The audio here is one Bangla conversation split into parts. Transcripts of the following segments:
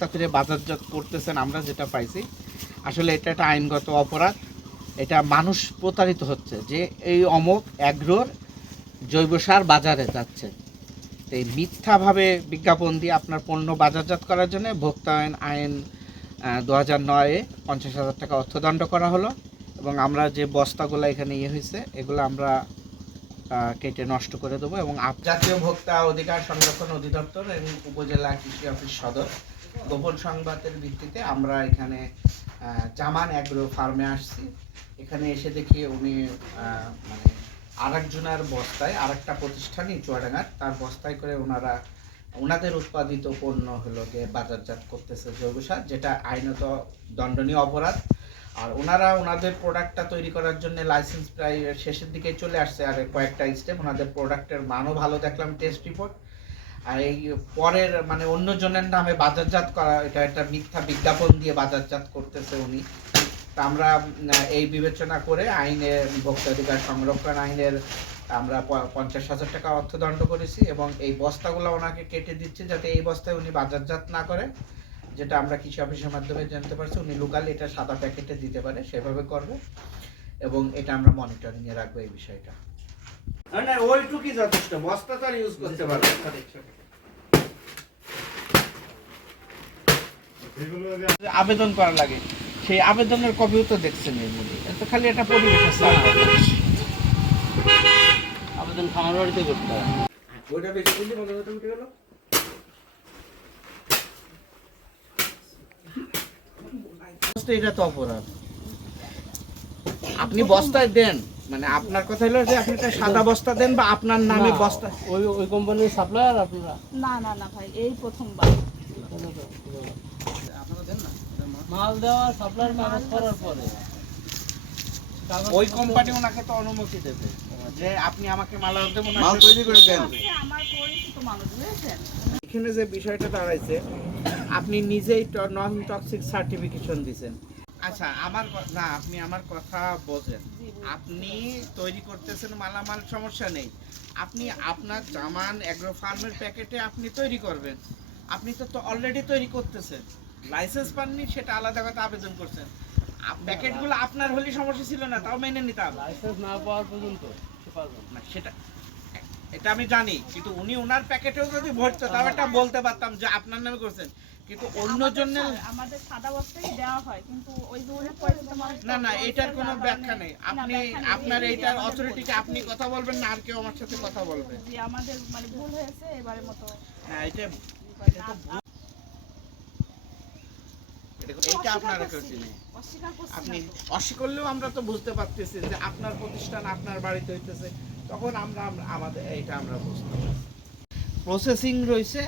বস্তা করে বাজারজাত করতেছেন আমরা যেটা পাইছি, আসলে এটা একটা আইনগত অপরাধ। এটা মানুষ প্রতারিত হচ্ছে যে এই অমুক অ্যাগ্রোর জৈব সার বাজারে যাচ্ছে, তো এই মিথ্যাভাবে বিজ্ঞাপন দিয়ে আপনার পণ্য বাজারজাত করার জন্য ভোক্তা আইন 2009-এ 50,000 টাকা অর্থদণ্ড করা হলো। এবং আমরা যে বস্তাগুলো এখানে হয়েছে এগুলো আমরা কেটে নষ্ট করে দেবো। এবং জাতীয় ভোক্তা অধিকার সংরক্ষণ অধিদপ্তর এবং উপজেলা কৃষি অফিস সদর গোপন সংবাদের ভিত্তিতে আমরা এখানে জামান অ্যাগ্রো ফার্মে আসছি। এখানে এসে দেখি উনি মানে আরেকজনের বস্তায়, আরেকটা প্রতিষ্ঠানই চুয়াডাঙ্গার, তার বস্তায় করে ওনাদের উৎপাদিত পণ্য হলো গিয়ে বাজারজাত করতেছে জৈব সার, যেটা আইনত দণ্ডনীয় অপরাধ। আর ওনাদের প্রোডাক্টটা তৈরি করার জন্য লাইসেন্স প্রায় শেষের দিকে চলে আসছে, আর কয়েকটা স্টেপ। ওনাদের প্রোডাক্টের মানও ভালো দেখলাম, টেস্ট রিপোর্ট। আর এই পরের মানে অন্যজনের নামে বাজারজাত করা, এটা একটা মিথ্যা বিজ্ঞাপন দিয়ে বাজারজাত করতেছে উনি। তা আমরা এই বিবেচনা করে আইনে ভোক্তাধিকার সংরক্ষণ আইনের আমরা 50,000 টাকা অর্থদণ্ড করেছি এবং এই বস্তাগুলো ওনাকে কেটে দিচ্ছি যাতে এই বস্তায় উনি বাজারজাত না করে, যেটা আমরা কৃষি অফিসের মাধ্যমে জানতে পারছি। উনি লোকালি এটা সাদা প্যাকেটে দিতে পারে, সেভাবে করবে এবং এটা আমরা মনিটরিংয়ে রাখবো এই বিষয়টা। না ওইটুকুই যথেষ্ট, বস্তা তো আর ইউজ করতে পারবে। আবেদন করা লাগে, সেই আবেদনের কপিও তো দেখছেন এর মধ্যে, তো খালি একটা পরিবেশের আবেদন খামার বাড়িতে করতে হয়। ওইটা বেশি বুঝলি মনে হতে উঠে গেল। এটা তো অপরাধ। আপনি বস্তায় দেন, মানে আপনার কথা হলো যে আপনি একটা সাদা বস্তা দেন বা আপনার নামে বস্তা। ওই কোম্পানির সাপ্লায়ার আপনারা? না ভাই, এই প্রথমবার। আপনারা দেন না মাল দেওয়া, সাপ্লায়ার কাগজ করার পরে ওই কোম্পানি ওনাকে তো অনুমতি দেবে যে আপনি আমাকে মাল দেবেন, মাল তৈরি করে দেন। আমার পরিচিত মানুষ, বুঝেছেন? এখানে যে বিষয়টা দাঁড়াইছে, আপনি নিজেই নন টক্সিক সার্টিফিকেশন দিয়েছেন। আচ্ছা না, আপনি আমার কথা বোঝেন। আপনি তৈরি করতেছেন মালামাল, সমস্যা নেই। আপনি আপনার জামান অ্যাগ্রো ফার্মের প্যাকেটে আপনি তৈরি করবেন। আপনি তো অলরেডি তৈরি করতেছেন, লাইসেন্স পাননি সেটা আলাদা কথা, আবেদন করছেন। প্যাকেটগুলো আপনার হলে সমস্যা ছিল না, তাও মেনে নিতাম। লাইসেন্স না পাওয়ার পর্যন্ত না সেটা, এটা আমি জানি, কিন্তু উনি ওনার প্যাকেটেও যদি ভরতো তাও একটা বলতে পারতাম যে আপনার নামে করছেন, কিন্তু অন্য জন্য আমাদের সাদা বস্তাই দেওয়া হয়, কিন্তু ওই দূরে পরিচিত মানুষ। না এটার কোনো ব্যাখ্যা নেই। আপনি আপনার এইটার অথরিটিকে আপনি কথা বলবেন না, আর কেউ আমার সাথে কথা বলবে। জি, আমাদের মানে ভুল হয়েছে এবারে মতো। হ্যাঁ এটা আপনারা করছেন, আপনি অস্বীকার আমরা তো বুঝতে পারতেছি যে আপনার প্রতিষ্ঠান আপনার বাড়িতে হইতেছে, তখন আমরা আমাদের এইটা আমরা বুঝতে পারছি। প্রসেসিং রয়েছে,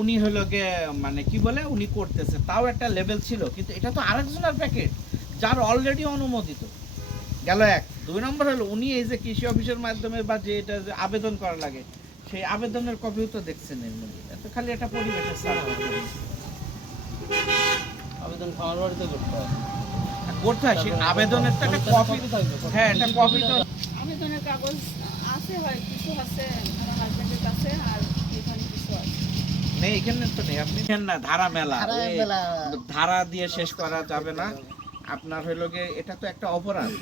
উনি হলো গিয়ে মানে কি বলে উনি করতেছে, তাও একটা লেভেল ছিল, কিন্তু এটা তো আরেকজনের প্যাকেট যার অলরেডি অনুমোদিত গেল। এক, দুই নম্বর হলো উনি এই যে কৃষি অফিসের মাধ্যমে বা যে এটা যে আবেদন করা লাগে, সেই আবেদনের কপিও তো দেখছেন এর মধ্যে, এত খালি একটা পরিবেশের আবেদন খামার বাড়িতে করতে হয়। করতে হয়। সেই আবেদনের তো একটা কপি থাকবে। হ্যাঁ, একটা কপি তো আবেদনের কাগজ আছে, হয় কিছু আছে আমার হাজবেন্ডের কাছে, আর এখানে কিছু আছে নেই, এখানে তো নেই। আপনি না ধারা মেলা, ধারা দিয়ে শেষ করা যাবে না। আপনার হইল গিয়ে এটা তো একটা অপরাধ।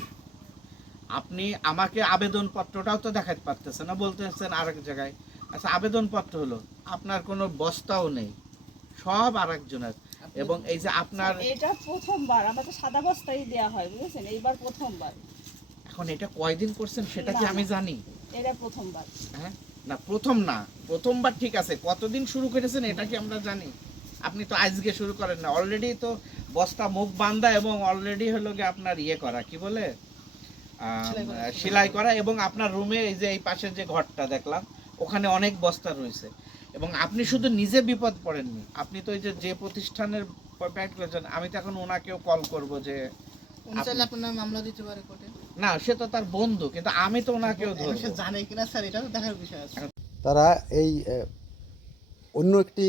আপনি আমাকে আবেদন পত্রটাও তো দেখাতে পারতেছেন না, বলতেছেন আরেক জায়গায়। আচ্ছা, আবেদন পত্র হলো, আপনার কোনো বস্তাও নেই, সব আরেকজনের। এবং এই যে আপনার এটা প্রথমবার আমাদের সাদা বস্তাই দেয়া হয়, বুঝেছেন? এইবার প্রথমবার। এখন এটা কয়দিন করছেন সেটা কি আমি জানি? এটা প্রথমবার। হ্যাঁ না, প্রথম না, প্রথমবার ঠিক আছে, কতদিন শুরু করেছেন এটা কি আমরা জানি? আপনি তো আজকে শুরু করেন না, অলরেডি তো বস্তা মুখ বান্ধা এবং অলরেডি হলো গিয়ে আপনার ইয়ে করা, কি বলে সেলাই করা। এবং আপনার রুমে এই যে এই পাশের যে ঘরটা দেখলাম, ওখানে অনেক বস্তা রয়েছে। এবং আপনি শুধু নিজে বিপদ পড়েননি, আপনি তো এই যে প্রতিষ্ঠানের প্যাকেট করেছেন, আমি তো এখন ওনাকেও কল করব যে আপনার মামলা দিতে পারে কোর্টে। না, সে তো তার বন্ধু, কিন্তু আমি তো ওনাকেও ধরবো। জানে কিনা স্যার, এটা দেখার বিষয় আছে। তারা এই অন্য একটি